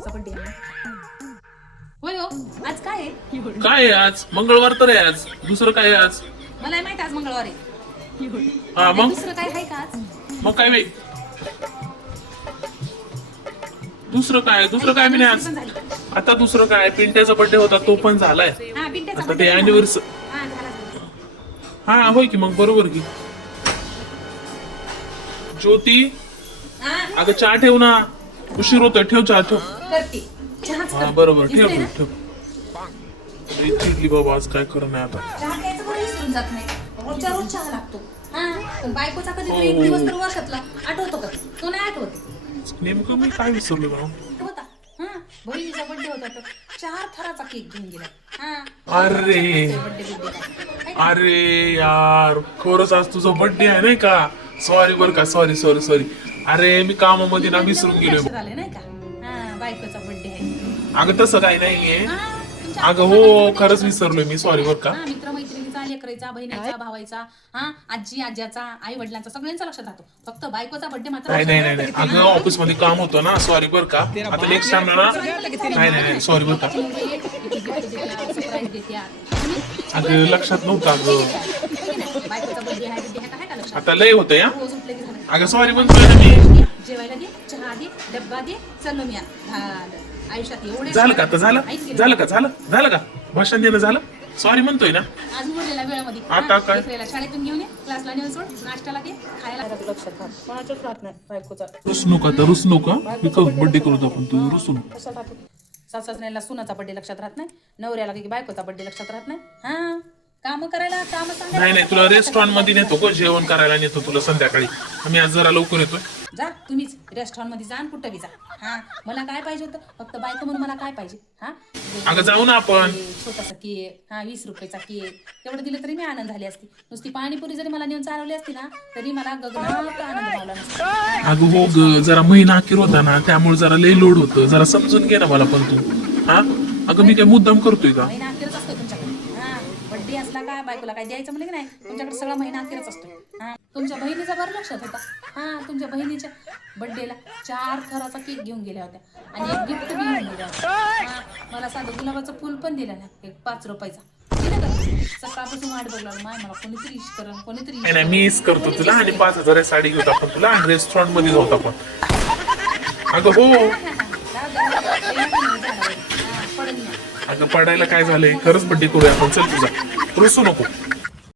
बायकोचा बर्थडे आहे. होय हो, आज काय आहे? काय आहे आज? मंगळवार तर आहे आज. दुसरं काय आहे आज? मला माहिती आज मंगळवार आहे. हा मग दुसरं काय आहे का आज? मग काय बाई? दुसरं काय मी नाही आज. पण झाली. आता दुसरं काय? पिंट्याचा बर्थडे होता तो पण झालाय. हा, पिंट्याचा आता ते birthday अॅनिव्हर्सरी. हा, झाला. हा होय की मग बरोबर की. ज्योती हा, अगं चहा ठेव ना. उशीर होतोय. ठेव चहा ठेव. करते. चहाच हा करते. बरोबर ठेव दिसतंय ठेव ना? ठेव. लई चिडली बाबा आज काय खरं नाही आता. चहा प्यायचं कोणी विसरून जात नाही. रोजच्या रोज चहा लागतो. हा, पण बायकोचा कधीतरी एक हो. दिवस तर वर्षातला आठवतो का? तो नाही आठवत. नेमकं मी काय विसरलो ना? होता. हा, बहिणीचा बर्थडे होता तर 4 थराचा केक घेऊन गेला. हा. अरे बर्थडे अरे यार खरंच आज तुझा बर्थडे आहे नाही का? सॉरी बर का. सॉरी. अरे मी कामामध्ये ना विसरून गेलोय. झाले नाही का? हा, बायकोचा बर्थडे आहे. अगं तसं काही नाहीये. हा, तुमच्या अगं आजोबाचा हो birthday खरंच असतो. विसरलोय मी. सॉरी बर का. हा, मित्रमैत्रिणीचा, लेकराचा, बहिणीचा, भावाचा, हा, आजी आज्याचा, आई वडिलांचा सगळ्यांचा लक्षात राहतो. फक्त बायकोचा बर्थडे मात्र नाही अगं ऑफिस मध्ये काम होतं ना. सॉरी बर का. आता नेक्स्ट टाइम ना नाही सॉरी बर का. सरप्राईज देत्या. अगं लक्षात नव्हतं अगं. बायकोचा बर्थडे आहे काय का लक्षात? आता लय होतं या. रोज उठले की झालं. अगं सॉरी म्हणतोय ना मी. जेवायला दे, चहा दे, डब्बा दे, चल मी झालं. आयुष्यात एवढे झालं का आता? झालं ऐक की रे. झालं का भाषण देणं झालं? सॉरी म्हणतोय ना. आज उरलेल्या वेळामध्ये आता काय? लेकराला शाळेतून घेऊन ये, क्लासला नेऊन सोड, नाश्त्याला दे, खायला लक्षात राहत. कोणाच्याच राहत नाही बायकोचा. रुसू नका. बर्थडे करू आपण. तू रुसू नको. कशा टाकू? सासऱ्याला सुनाचा बर्थडे लक्षात राहत नाही, नवऱ्याला की बायकोचा बर्थडे लक्षात राहत नाही. हा, काम करायला काम सांगायला. नाही तुला रेस्टॉरंट मध्ये नेतो गो. जेवण करायला नेतो तुला संध्याकाळी. आम्ही आज जरा लवकर येतोय. जा तुम्हीच रेस्टॉरंट मध्ये जा आणि कुठं बी जा. हा, मला काय पाहिजे होतं फक्त बायको म्हणून मला काय पाहिजे. हा, अगं जाऊ ना आपण. छोटासा केक, हा 20 रुपयाचा केक तेवढं दिलं तरी मी आनंद झाली असती. नुसती पाणीपुरी जरी मला नेऊन चालवली असती ना तरी मला गगनात आनंद झाला नसता. अगं हो ग जरा महिना अखेर होता ना त्यामुळे जरा लय लोड होतं. जरा समजून घे ना मला पण तू. हा अगं मी काय मुद्दाम करतोय का? महिना अखेरच असतो तुमच्याकडे. हा, बर्थडे असला काय बायकोला काय द्यायचं म्हणजे की नाही तुमच्याकडे सगळा महिना अखेरच असतो. हा, तुमच्या बहिणीचा बरं लक्षात होता. हा, तुमच्या बहिणीच्या बर्थडेला 4 थराचा केक घेऊन गेल्या होत्या आणि एक गिफ्ट बी घेऊन गेल्या होत्या. हा, मला साधं गुलाबाचं फुल पण दिलं नाही, एक 5 रुपयाचा. दिलं का? सकाळपासून वाट बघला माय मला कोणीतरी इश करण कोणीतरी इश नाही करण. मीच करतो तुला. आणि 5,000 साडी घेऊन आपण तुला आणि रेस्टॉरंट मध्ये जाऊ आपण. अगं हो पडून अगं पडायला काय झालंय? खरंच बर्थडे करूया आपण. चल तुझा रुसू नको.